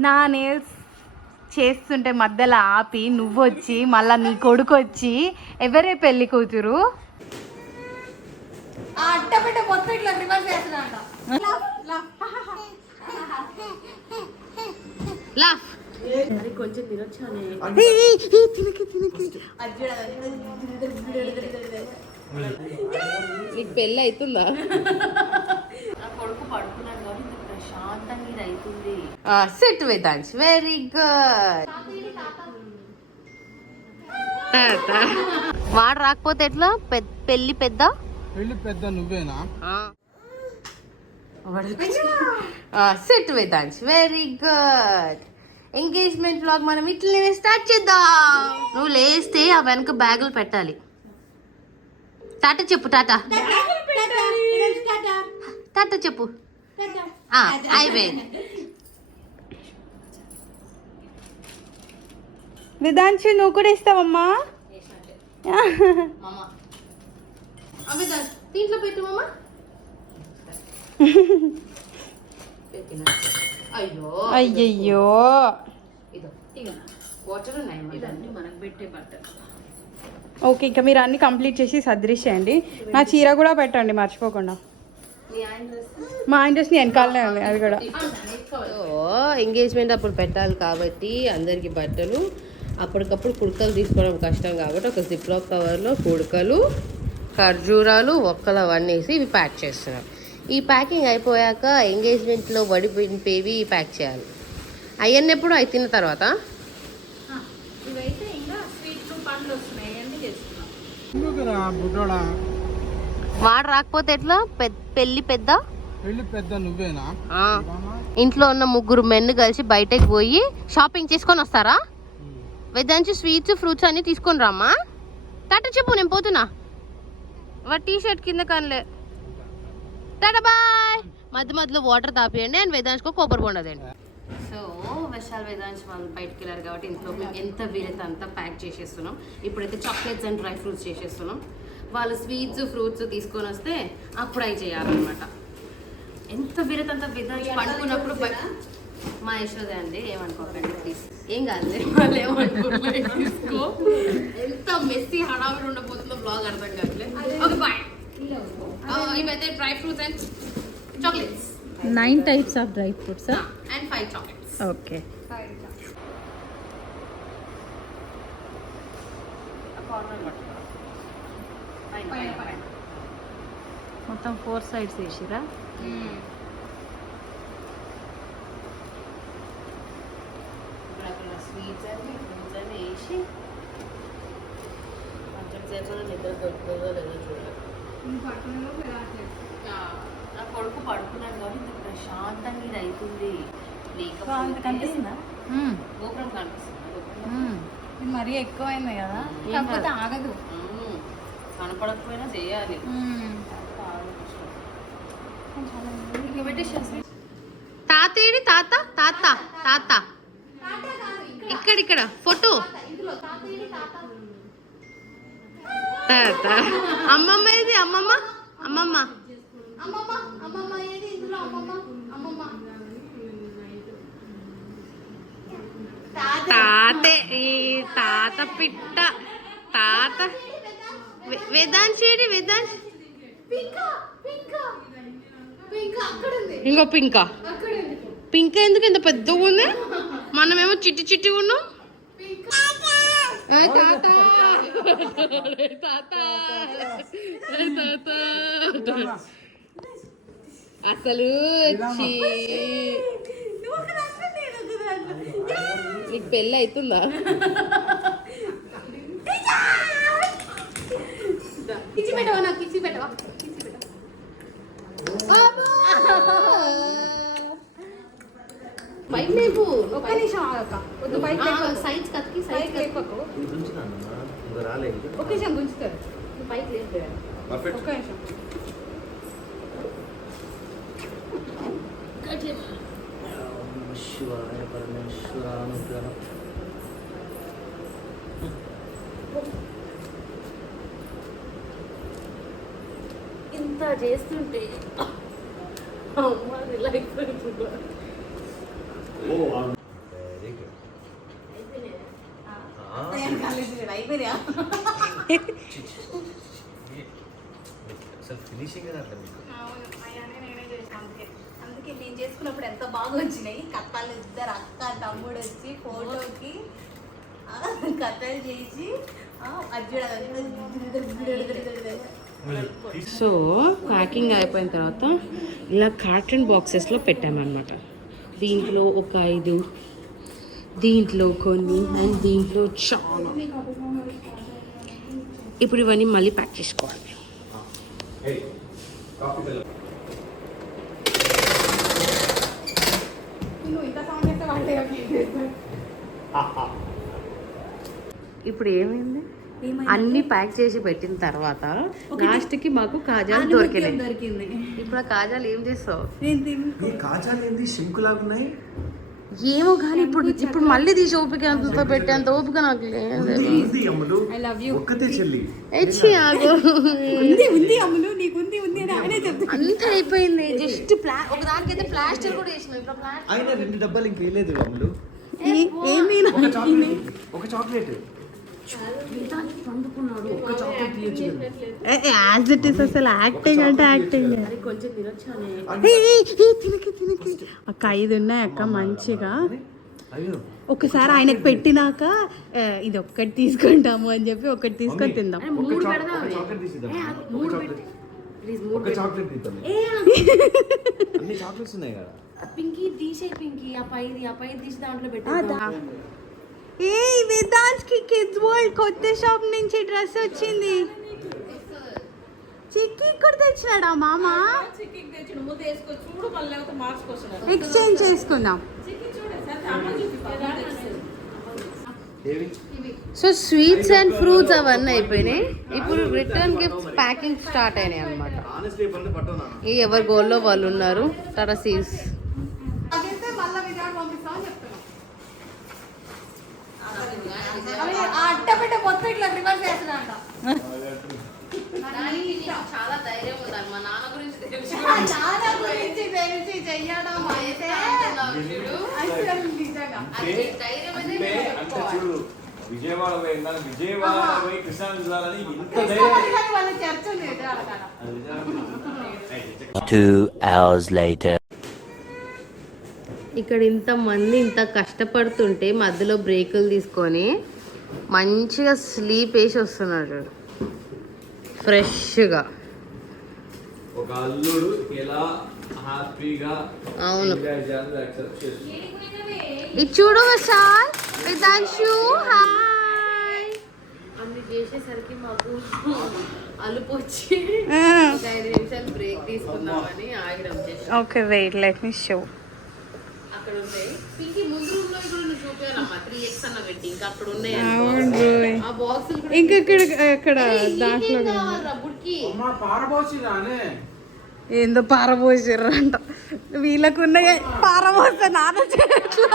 నా నేల్స్ చేస్తుంటే మధ్యలో ఆపి నువ్వు వచ్చి మళ్ళీ నీ కొడుకు వచ్చి ఎవరే పెళ్లి కూతురు కొంచెం తినొచ్చానే నీకు పెళ్ళి అవుతుందా కొడుకు పడుకున్నాడు కాబట్టి ప్రశాంతంగా ఇది అవుతుంది సిట్ వేదాంశ్ వెరీ గుడ్ వాడు రాకపోతే ఎట్లా పెళ్లి పెద్ద నువ్వేనా SIT Vedansh very good engagement vlog మనం ఇట్లనే స్టార్ట్ చేద్దాం నువ్వు లేస్తే ఆ వెనక బ్యాగులు పెట్టాలి టాటా చెప్పు టాటా టాటా చెప్పు అయిపోయింది వేదాంశు నువ్వు కూడా ఇస్తావమ్మా దీంట్లో పెట్టు మామా అయ్యయ్యో మనకు పెట్టే బట్టలు ఓకే ఇంకా మీరు అన్ని కంప్లీట్ చేసి సదృశ్యండి నా చీర కూడా పెట్టండి మర్చిపోకుండా మా ఆయన డ్రెస్ వెనకాలనే ఉంది అది కూడా ఎంగేజ్మెంట్ అప్పుడు పెట్టాలి కాబట్టి అందరికి బట్టలు అప్పటికప్పుడు కుడకలు తీసుకోవడం కష్టం కాబట్టి ఒక జిప్లాక్ కవర్లో కుడకలు ఖర్జూరాలు ఒక్కలు అవన్నీ వేసి ఇవి ప్యాక్ చేస్తున్నాం ఈ ప్యాకింగ్ అయిపోయాక ఎంగేజ్మెంట్లో వడిపోయినవి ప్యాక్ చేయాలి అవన్నీ ఎప్పుడు అవి తిన్న తర్వాత వాడు రాకపోతే ఎట్లా పెళ్లి పెద్ద నువ్వేనా ఇంట్లో ఉన్న ముగ్గురు మెన్ను కలిసి బయటకు పోయి షాపింగ్ చేసుకొని వస్తారా వేదాంశు స్వీట్స్ ఫ్రూట్స్ అన్ని తీసుకొని రామ్మా టాటా చెప్పు నేను పోతున్నా వాడు టీ షర్ట్ కింద కనలే టాటా బాయ్ మధ్య మధ్యలో వాటర్ తాపియండి అండ్ వేదాంశకు కొబ్బరి బొండదండి సో విశాల్ వేదాంశ్ వాళ్ళు బయటకు వెళ్ళారు కాబట్టి ఇంట్లో మేము ఎంత వీలైతే అంతా ప్యాక్ చేసేస్తున్నాం ఇప్పుడైతే చాక్లెట్స్ అండ్ డ్రై ఫ్రూట్స్ చేసేస్తున్నాం వాళ్ళు స్వీట్స్ ఫ్రూట్స్ తీసుకొని వస్తే అప్పుడు అవి చేయాలన్నమాట ఎంత వీలైతే అంత వేదాంశ్ పడుకున్నప్పుడు మా యశోదే అండి ఏమనుకోకండి ప్లీజ్ ఏం కాదు వాళ్ళు ఏమనుకోలేదు తీసుకో ఎంత మెస్సీ హడావిడి ఉండబోతుందో బ్లాగ్ అర్థం కావట్లేదు ఓకే బాయ్ ఇవైతే dry fruits and chocolates 9 types of dry fruits and 5 chocolates. Okay. మొత్తం 4 sides వేసిరా స్వీట్స్ అని ఫ్రూట్స్ అని వేసి కొంచెం సేపు నిద్ర దొరుకుతుందో లేదో చూడాలి నా కొడుకు పడుకున్నాను కాబట్టి ప్రశాంతంగా ఇది అవుతుంది కనిపిస్తుందా గోపురం కనిపిస్తుంది మరీ ఎక్కువైంది కదా కాకపోతే ఆగదు కనపడకపోయినా చేయాలి తాతేడి తాత తాత తాత ఇక్కడిక్కడ ఫోటో తాత అమ్మమ్మ ఏది అమ్మమ్మ అమ్మమ్మ తాతే ఈ తాత పిట్ట తాత వేదాంశ్ ఏడి వేదాంశ్ ఇంకో పింకా పింక్ ఎందుకు ఇంత పెద్దగా ఉంది మనమేమో చిట్టి చిట్టి ఉన్నాం అసలు నీకు పెళ్ళి అవుతుందా ఇచ్చి పెట్టవా నాకు ఇచ్చి పెట్టవా పైకి లేపు ఒక్క నిమిషం ఆగక్క వద్దు పైకి సైజ్ కత్తికి సైజ్ లేపకు ఒక్క నిమిషం గుంచుతారు పైకి లేదు ఒక్క నిమిషం శివాయ పరమేశ్వరానుగ్రహ ఇంత చేస్తుంటే అమ్మ రిలాక్స్ అవుతుందా అందుకే నేను చేసుకున్నప్పుడు ఎంత బాగా వచ్చినాయి కప్పలు. ఇద్దరు అక్క తమ్ముడు వచ్చి ఫోటోకి కథలు చేసి సో ప్యాకింగ్ అయిపోయిన తర్వాత ఇలా కార్టన్ బాక్సెస్లో పెట్టామన్నమాట. దీంట్లో ఒక 5, దీంట్లో కొన్ని, అండ్ దీంట్లో చాలా. ఇప్పుడు ఇవన్నీ మళ్ళీ ప్యాక్ చేసుకోవాలి. ఇప్పుడు ఏమైంది? అన్ని ప్యాక్ చేసి పెట్టిన తర్వాత లాస్ట్కి మాకు కాజాలు దొరికింది. ఇప్పుడు ఆ కాజాలు ఏం చేస్తావు? కాజాలు ఏంది శంకులాగా ఉన్నాయి? ఏమో కానీ ఇప్పుడు మళ్ళీ తీసి ఓపిక అంతతో పెట్టేంత ఓపిక నాకు లేదు. ఒక్కతే చెల్లి అంత అయిపోయింది. జస్ట్ ఒక దానికైతే ప్లాస్టర్ కూడా వేసినాం. ఇప్పుడు అయినా 2 డబ్బాలు ఇంక వేయలేదు అమ్ములు. ఒక చాక్లెట్ అసలు యాక్టింగ్ అంటే యాక్టింగ్. కొంచెం తినొచ్చానే. అక్క 5 ఉన్నాయి అక్క మంచిగా. ఒకసారి ఆయనకు పెట్టినాక ఇది ఒక్కటి తీసుకుంటాము అని చెప్పి ఒకటి తీసుకొని తిందాం. చాక్లెట్స్ ఉన్నాయి కదా. పింకీ తీసే పింకీ ఆ పై తీసి దాంట్లో పెట్టా. ఏ వేదాంత్ కి కిడ్స్ వరల్డ్ కొత్త షాప్ నుంచి డ్రెస్ వచ్చింది. చిక్కి ఇక్కడ తెచ్చినాడా మామ? ఎక్స్చేంజ్ చేసుకుందాం. సో స్వీట్స్ అండ్ ఫ్రూట్స్ అవన్నీ అయిపోయినాయి. ఇప్పుడు రిటర్న్ గిఫ్ట్స్ ప్యాకింగ్ స్టార్ట్ అయినాయి అనమాట. ఈ ఎవరి గోల్లో వాళ్ళు ఉన్నారు. టాటా సీస్ చాలా ధైర్యం ఉండాలి. మా నాన్న గురించి తెలుసు చెయ్యడం విజయవాడ పోయి కృష్ణా చూడాలని ఇంత 2 hours later. ఇక్కడ ఇంతమంది ఇంత కష్టపడుతుంటే మధ్యలో బ్రేకులు తీసుకొని మంచిగా స్లీప్ వేసి వస్తున్నాడు ఫ్రెష్గా. ఒక అల్లుడు ఎలా హ్యాపీగా అవును. ఎంజాయ్ చేయాలని యాక్సెప్ట్ చేస్తుంది. ఇది చూడు విశాల్, విదాంశు, హాయ్. అన్ని చేసేసరికి మాకు అలుపు వచ్చి 5 నిమిషాలు బ్రేక్ తీసుకుందామని ఆగిరం చేసి. Okay wait let me show. అక్కడ ఉన్నాయి పింకి ముందు రూమ్ లో కూడా నువ్వు చూపారమ్మా 3x అన్న పెట్టి ఇంకా అక్కడ ఉన్నాయి ఆ బాక్సులు కూడా. ఇక్కడ దాంట్లో బుడ్కి ఏందో పారబోసిర్రంట. వీళ్ళకున్న పారబోస్తా నాన్న చెట్లు.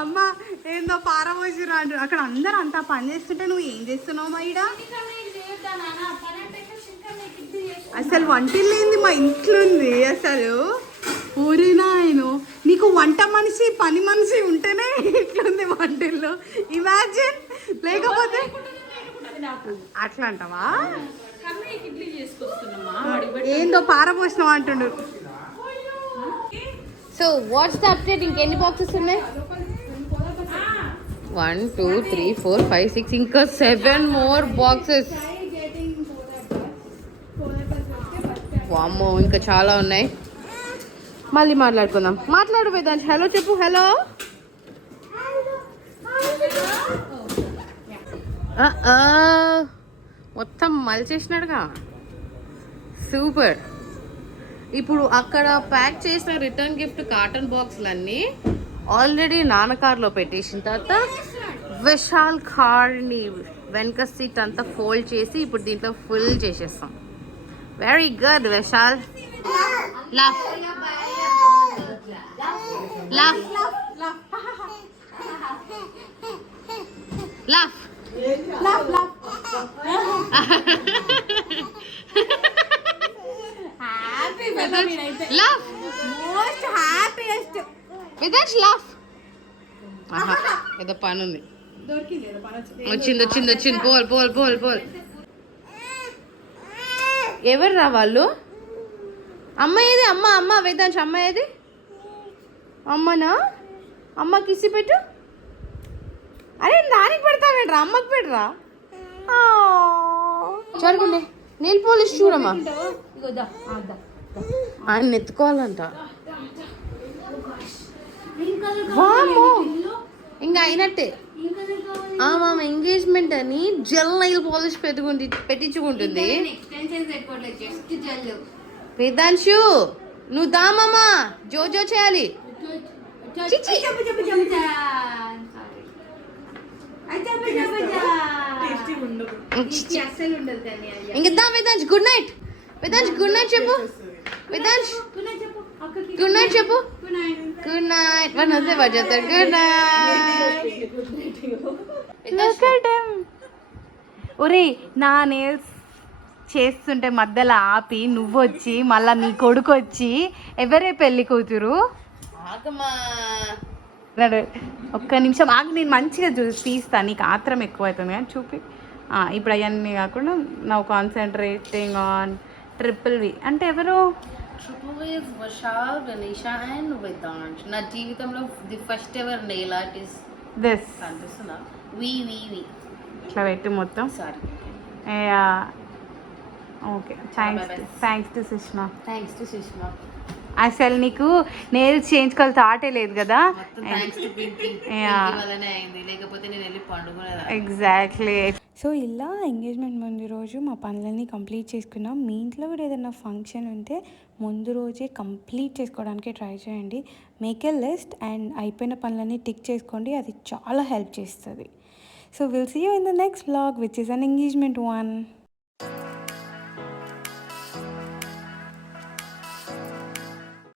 అమ్మ ఏందో పారబోసిర్రు అంటు. అక్కడ అందరు అంతా పని చేస్తుంటే నువ్వు ఏం చేస్తున్నావు మా ఈడ? అసలు వంటిల్లు ఏంది మా ఇంట్లో ఉంది అసలు. ఊరినా ఆయన నీకు వంట మనిషి పని మనిషి ఉంటేనే ఇట్లుంది వంటిల్లు. ఇమాజిన్ లేకపోతే అట్లా అంటావా? ఏందో పారపోసినావు అంటుండు. So what's the update? ఇంకెన్ని బాక్సెస్ ఉన్నాయి? 1 2 3 4 5 6 ఇంకా 7 మోర్ బాక్సెస్. వామ్మో ఇంకా చాలా ఉన్నాయి. మళ్ళీ మాట్లాడుకుందాం. మాట్లాడు వేదాంశ్. హలో చెప్పు. హలో. మొత్తం మలిచేసినాడుగా. సూపర్. ఇప్పుడు అక్కడ ప్యాక్ చేసిన రిటర్న్ గిఫ్ట్ కాటన్ బాక్స్లన్నీ ఆల్రెడీ నాన్న కార్లో పెట్టేసిన తర్వాత విశాల్ కార్ని వెనక సీట్ అంతా ఫోల్డ్ చేసి ఇప్పుడు దీంట్లో ఫుల్ చేసేస్తాం. Very good Vishal. Laugh laugh laugh laugh. Vedansh laugh. ఏదో పని ఉంది. దొరికింది ఏదో పని వచ్చింది. వచ్చింది పోల్. ఎవరు రా వాళ్ళు? అమ్మ ఏది? అమ్మ వేదాంశ్ అమ్మ ఏది? అమ్మనా? అమ్మ కిసి పెట్టు. అరే దానికి పెడతావేంట్రా, అమ్మకి పెట్టరా. జరుగుండే నెయిల్ పాలిష్ చూడమ్మా. ఇగో దా, దా. ఆయన ఎత్తుకోవాలంట. వామ్మో, ఇంకా అయినట్టే. మామ ఎంగేజ్మెంట్ అని జెల్ నైల్ పాలిష్ పెట్టించుకుంటుంది. వేదాంశు నువ్వు దామమ్మా, జో చేయాలి. చిచ్చి. అస్సలు ఉండదు తల్లి అది. ఇంకా దా Vedansh, good night. Vedansh good night చెప్పు. వేదాంశ్ గుడ్ నైట్ చెప్పు. Good night. వన్ అంతే చెప్తారు గుడ్ నైట్. ఒరే నా నేల్స్ చేస్తుంటే మధ్యలో ఆపి నువ్వొచ్చి మళ్ళా నీ కొడుకు వచ్చి ఎవరే పెళ్లి కూతురు ఆగమ్మా. అన్నాడు. ఒక్క నిమిషం ఆగి, నేను మంచిగా తీస్తాను, నీకు ఆత్రం ఎక్కువ అవుతుంది కానీ చూపి. ఇప్పుడు అవన్నీ కాకుండా నౌ కాన్సన్ట్రేటింగ్ ఆన్ ట్రిపుల్ వి అంటే ఎవరు? వర్షాల్, గణేషా అండ్ వేదాంశ్. నా జీవితంలో the first ever nail artist this కనిపిస్తున్నా. ఇట్లా పెట్టి మొత్తం. Sorry. Okay, thanks to Sushma. Thanks to Sushma. అసలు నీకు నేల్స్ చేయించుకోవాలి థాటే లేదు కదా. లేకపోతే నేను వెళ్ళి పండుకునేదా. ఎగ్జాక్ట్లీ. సో ఇలా ఎంగేజ్మెంట్ ముందు రోజు మా పనులన్నీ కంప్లీట్ చేసుకున్నాం. మీ ఇంట్లో కూడా ఏదైనా ఫంక్షన్ ఉంటే ముందు రోజే కంప్లీట్ చేసుకోవడానికి ట్రై చేయండి. మేక్ ఏ లిస్ట్ అండ్ అయిపోయిన పనులన్నీ టిక్ చేసుకోండి, అది చాలా హెల్ప్ చేస్తుంది. So will see you in the next vlog which is an engagement one.